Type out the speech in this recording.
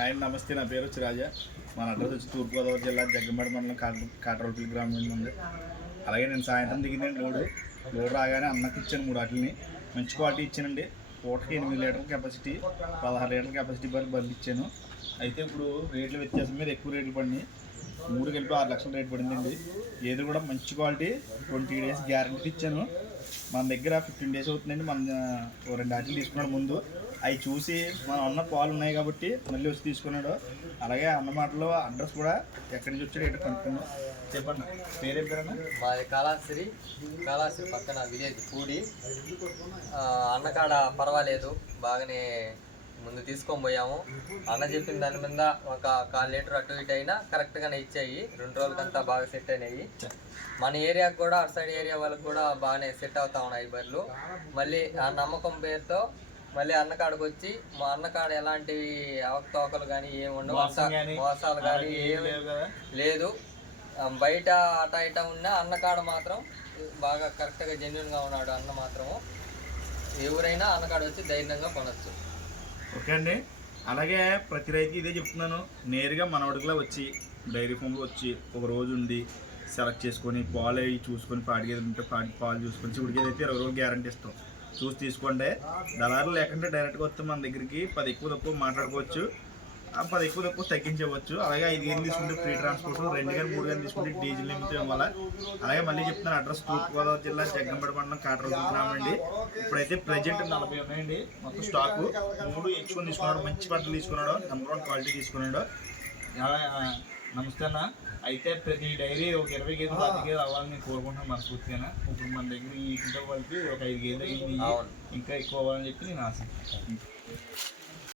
ఆయన నమస్తే, నా పేరు వచ్చి రాజా. మన అడ్రస్ వచ్చి తూర్పుగోదావరి జిల్లా జగ్గంపేట మండలం కాట్రోల్పల్లి గ్రామం ఉంది. అలాగే నేను సాయంత్రం దిగిందండి లోడ్ రాగానే అన్నకి ఇచ్చాను 3 వాటిని. మంచి క్వాలిటీ ఇచ్చానండి. పూటకి 8 లీటర్ల కెపాసిటీ, 16 లీటర్ల కెపాసిటీ బర్రెలు ఇచ్చాను. అయితే ఇప్పుడు రేట్లు వ్యత్యాసం మీద ఎక్కువ రేట్లు పడినాయి. 3 కలిపి 6 లక్షల రేటు పడిందండి. ఏది కూడా మంచి క్వాలిటీ 20 డేస్ గ్యారంటీ ఇచ్చాను. మన దగ్గర 15 డేస్ అవుతుందండి. మన 2 వాటిని తీసుకున్నాడు ముందు. అవి చూసి మన అన్న పాలు ఉన్నాయి కాబట్టి మళ్ళీ వచ్చి తీసుకున్నాడు. అలాగే అన్న మాటలో అడ్రస్ కూడా ఎక్కడి నుంచి వచ్చాడు ఏంటో కనుక్కున్నాను. చెప్పండి, పేరేం పేరన్నా? మాది కాళాశ్రీ పక్కన విలేజ్ పూడి. అన్నకాడ పర్వాలేదు, బాగానే ముందు తీసుకొని పోయాము. అన్న చెప్పిన దాని మీద ఒక 1/4 లీటర్ అటు ఇటు అయినా కరెక్ట్గానే ఇచ్చాయి. 2 రోజులకంతా బాగా సెట్ అయినాయి. మన ఏరియాకి కూడా అటు సైడ్ ఏరియా వాళ్ళకి కూడా బాగానే సెట్ అవుతా ఉన్నాయి బర్రెలు. మళ్ళీ ఆ నమ్మకం పేరుతో మళ్ళీ అన్నకాడకు వచ్చి మా అన్నకాడ ఎలాంటి అవకతవకలు కానీ ఏమి ఉండవు, మోసాలు కానీ ఏమి లేదు. బయట అట ఇట ఉన్న అన్నకాడ మాత్రం బాగా కరెక్ట్గా జెన్యున్గా ఉన్నాడు అన్న మాత్రము. ఎవరైనా అన్నకాడ వచ్చి ధైర్యంగా కొనవచ్చు. ఓకే అండి. అలాగే ప్రతి రైతు ఇదే చెప్తున్నాను, నేరుగా మన అడుగులో వచ్చి డైరీ ఫామ్లో వచ్చి ఒక రోజు ఉండి సెలెక్ట్ చేసుకొని పాలు అవి చూసుకొని పాడిగేది ఉంటే పాలు చూసుకొని చివరిగేది అయితే 20 రోజులు గ్యారంటీ ఇస్తాం. చూసి తీసుకోండి. దళారులు లేకుంటే డైరెక్ట్గా వస్తే మన దగ్గరికి 10 ఎక్కువ తక్కువ మాట్లాడుకోవచ్చు, 10 ఎక్కువ తక్కువ తగ్గించవచ్చు. అలాగే 5 గేలు తీసుకుంటే ఫ్రీ ట్రాన్స్పోర్ట్, 2 కానీ 3 కానీ తీసుకుంటే డీజిల్ నిమిత్తం ఇవ్వాలి. అలాగే మళ్ళీ చెప్తున్నాను, అడ్రస్ తూర్పుగోదావరి జిల్లా జగ్గంపేట మండలం కాట్రోల్పల్లి గ్రామం అండి. ఇప్పుడైతే ప్రజెంట్ 40 ఉన్నాయండి మొత్తం స్టాకు. 3 ఎంచుకొని తీసుకున్నాడు, మంచి పంటలు తీసుకున్నాడు, నెంబర్ 1 క్వాలిటీ తీసుకున్నాడు. నమస్తే అన్న. అయితే ప్రతి డైరీ ఒక 20 గేదెలు 10 గేదెలు అవ్వాలని కోరుకుంటున్నాను మనస్ఫూర్తిగా. ఇప్పుడు మన దగ్గర ఈ ఇంట్లో వాళ్ళకి ఒక 5 గేదెలు ఇంకా ఎక్కువ అవ్వాలని చెప్పి నేను ఆశ.